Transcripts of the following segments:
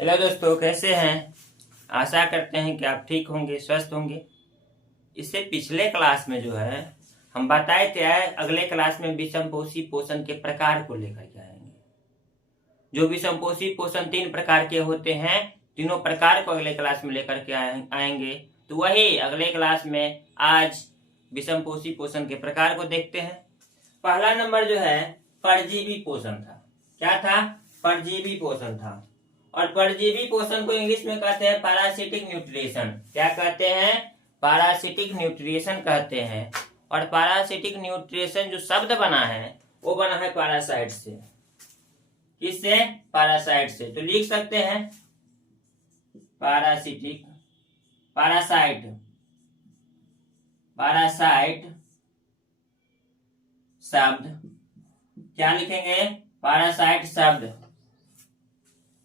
Hello दोस्तों, कैसे हैं। आशा करते हैं कि आप ठीक होंगे, स्वस्थ होंगे। इससे पिछले क्लास में जो है हम बताए थे, अगले क्लास में विषमपोषी पोषण के प्रकार को लेकर के आएंगे। जो विषमपोषी पोषण 3 प्रकार के होते हैं, तीनों प्रकार को अगले क्लास में लेकर के आएंगे। तो वही अगले क्लास में आज विषमपोषी पोषण के प्रकार को देखते हैं। पहला नंबर जो है परजीवी पोषण था। क्या था? परजीवी पोषण था। और परजीवी पोषण को इंग्लिश में कहते हैं पैरासिटिक न्यूट्रिशन। क्या कहते हैं? पैरासिटिक न्यूट्रिशन कहते हैं। और पैरासिटिक न्यूट्रिशन जो शब्द बना है वो बना है पैरासाइट से। किससे? पैरासाइट से। तो लिख सकते हैं पैरासिटिक, पैरासाइट, पैरासाइट शब्द। क्या लिखेंगे? पैरासाइट शब्द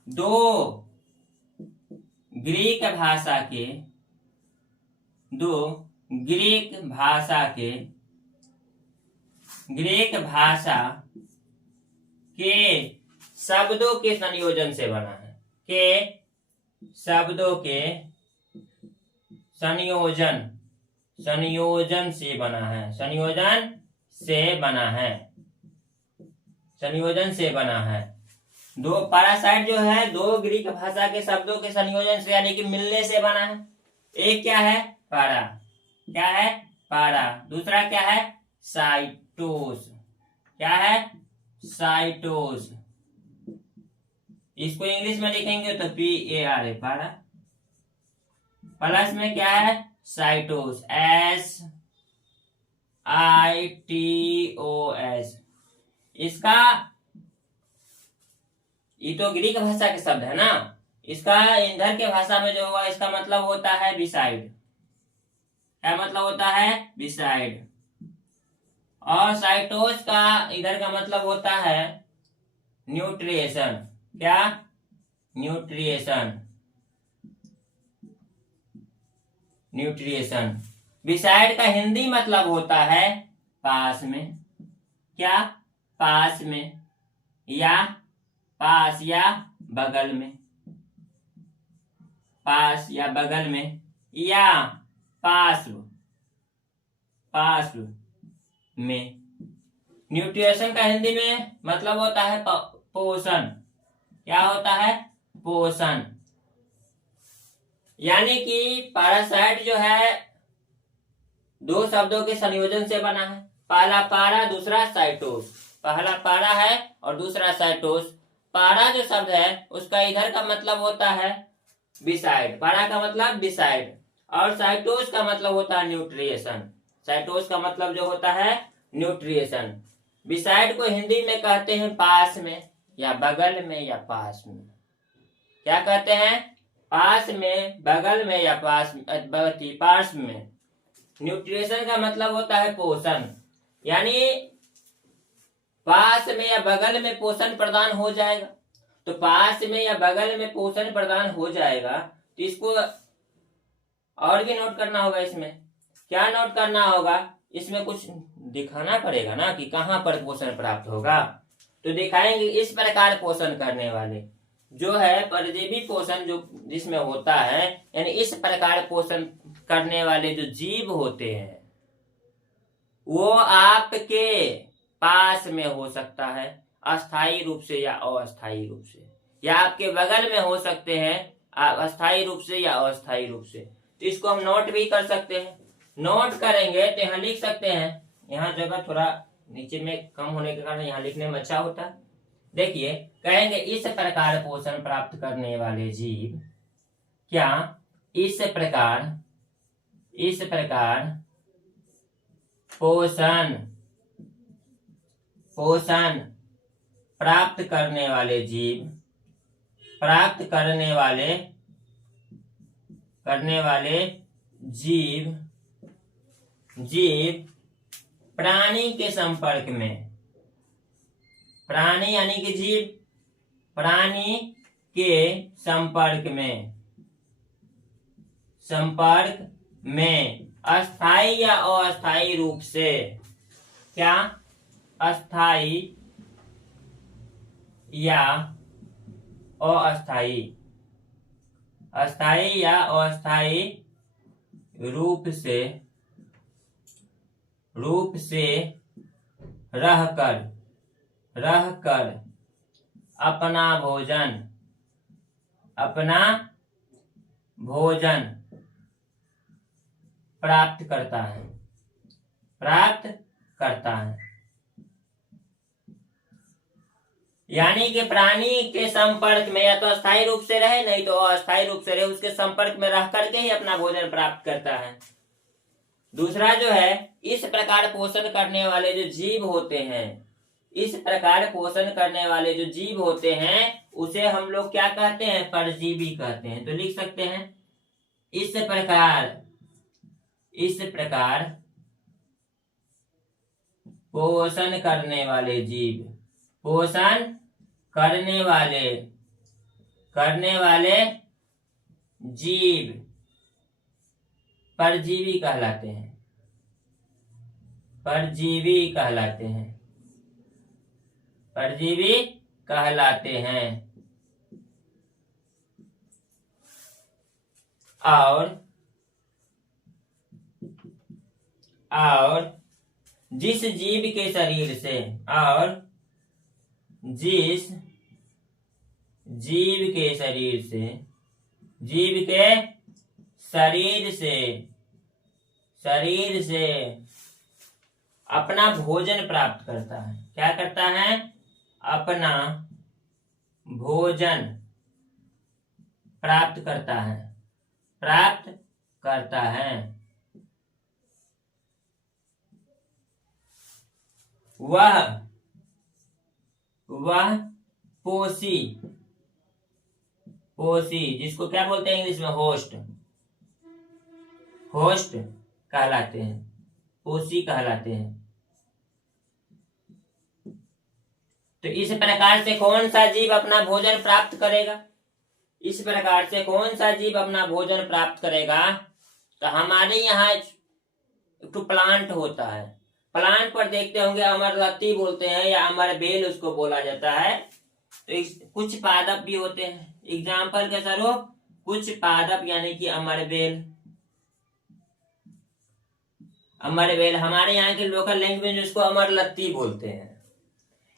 दो ग्रीक भाषा के शब्दों के संयोजन से बना है। शब्दों के संयोजन से बना है। दो पैरासाइट जो है दो ग्रीक भाषा के शब्दों के संयोजन से यानी कि मिलने से बना है। एक क्या है? पैरा। क्या है? पैरा। दूसरा क्या है? साइटोस। क्या है? साइटोस। इसको इंग्लिश में लिखेंगे तो PAR है, पैरा। प्लस में क्या है? साइटोस, SITOS। इसका ये तो ग्रीक भाषा के शब्द है ना। इसका इंधर के भाषा में जो होगा इसका मतलब होता है बिसाइड। क्या मतलब होता है? बिसाइड। और साइटोस का इधर का मतलब होता है न्यूट्रिएशन। क्या? न्यूट्रिएशन। बिसाइड का हिंदी मतलब होता है पास में। क्या? पास में या पास या बगल में। पास या बगल में या पार्श्व में। न्यूट्रिशन का हिंदी में मतलब होता है पोषण। क्या होता है? पोषण। यानी कि पैरासाइट जो है दो शब्दों के संयोजन से बना है। पहला पारा, दूसरा साइटोस। पहला पारा है और दूसरा साइटोस। पारा जो शब्द है उसका इधर का मतलब होता है बिसाइड। पारा का मतलब बिसाइड। और साइटोस का मतलब होता है न्यूट्रिएशन। साइटोस का मतलब जो होता है न्यूट्रिएशन। बिसाइड को हिंदी में कहते हैं पास में या बगल में या पास में। क्या कहते हैं? पास में, बगल में या पास में। न्यूट्रिएशन का मतलब होता है पोषण। यानी पास में या बगल में पोषण प्रदान हो जाएगा। तो पास में या बगल में पोषण प्रदान हो जाएगा तो इसको और भी नोट करना होगा। इसमें क्या नोट करना होगा? इसमें कुछ दिखाना पड़ेगा ना कि कहां पर पोषण प्राप्त होगा। तो दिखाएंगे इस प्रकार पोषण करने वाले जो है परजीवी पोषण जो जिसमें होता है, यानी इस प्रकार पोषण करने वाले जो जीव होते हैं वो आपके पास में हो सकता है अस्थायी रूप से या अस्थायी रूप से, या आपके बगल में हो सकते हैं अस्थायी रूप से या अस्थायी रूप से। तो इसको हम नोट भी कर सकते हैं। नोट करेंगे तो यहाँ लिख सकते हैं। यहाँ जगह थोड़ा नीचे में कम होने के कारण यहाँ लिखने में अच्छा होता है। देखिए, कहेंगे इस प्रकार पोषण प्राप्त करने वाले जीव। क्या? इस प्रकार पोषण प्राप्त करने वाले जीव, प्राणी के संपर्क में, प्राणी यानी कि जीव, प्राणी के संपर्क में अस्थाई या अस्थाई रूप से। क्या? अस्थाई या अस्थाई अस्थाई या अस्थाई रूप से रहकर अपना भोजन प्राप्त करता है। यानी कि प्राणी के संपर्क में या तो अस्थायी रूप से रहे, नहीं तो अस्थायी रूप से रहे, उसके संपर्क में रह करके ही अपना भोजन प्राप्त करता है। दूसरा जो है, इस प्रकार पोषण करने वाले जो जीव होते हैं उसे हम लोग क्या कहते हैं? परजीवी कहते हैं। तो लिख सकते हैं, इस प्रकार पोषण करने वाले जीव परजीवी कहलाते हैं। और जिस जीव के शरीर से अपना भोजन प्राप्त करता है। क्या करता है? अपना भोजन प्राप्त करता है। वह पोषी, जिसको क्या बोलते हैं इंग्लिश में? होस्ट कहलाते हैं, पोषी कहलाते हैं। तो इस प्रकार से कौन सा जीव अपना भोजन प्राप्त करेगा? तो हमारे यहाँ एक प्लांट होता है। प्लांट पर देखते होंगे अमरलत्ती बोलते हैं या अमरबेल उसको बोला जाता है। तो कुछ पादप भी होते हैं। एग्जाम्पल के स्वरूप कुछ पादप यानी कि अमरबेल हमारे यहाँ के लोकल लैंग्वेज में उसको अमरलत्ती बोलते हैं।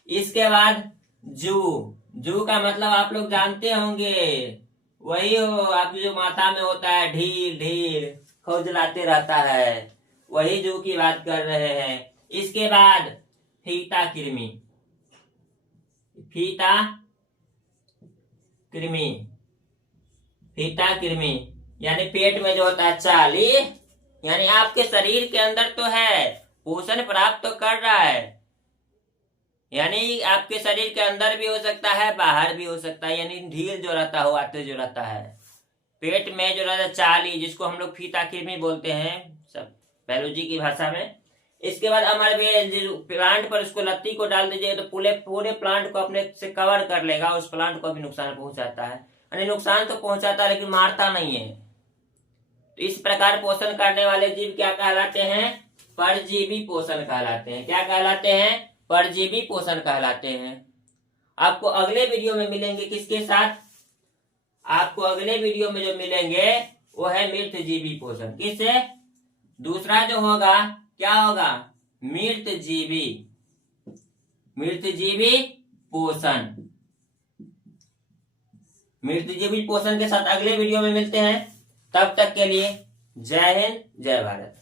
इसके बाद जू का मतलब आप लोग जानते होंगे, वही हो आपकी जो माथा में होता है, ढील खौजलाते रहता है, वही जू की बात कर रहे हैं। इसके बाद फीता कृमि यानी पेट में जो होता है चाली, यानी आपके शरीर के अंदर तो है, पोषण प्राप्त तो कर रहा है, यानी आपके शरीर के अंदर भी हो सकता है, बाहर भी हो सकता है। यानी ढील जो रहता है, आते जो रहता है, पेट में जो रहता है चाली, जिसको हम लोग फीता कृमि बोलते हैं सब बायोलॉजी की भाषा में। इसके बाद अमरबेल प्लांट पर उसको लत्ती को डाल दीजिए तो पूरे प्लांट को अपने से कवर कर लेगा, उस प्लांट को भी नुकसान पहुंचाता है। यानी नुकसान तो पहुंचाता है लेकिन मारता नहीं है। तो इस प्रकार पोषण करने वाले जीव क्या कहलाते हैं? परजीवी पोषण कहलाते हैं। क्या कहलाते हैं? परजीवी पोषण कहलाते हैं। आपको अगले वीडियो में मिलेंगे किसके साथ? आपको अगले वीडियो में जो मिलेंगे वो है मृतजीवी पोषण। किससे? दूसरा जो होगा क्या होगा? मृतजीवी पोषण। मृतजीवी पोषण के साथ अगले वीडियो में मिलते हैं। तब तक के लिए जय हिंद, जय भारत।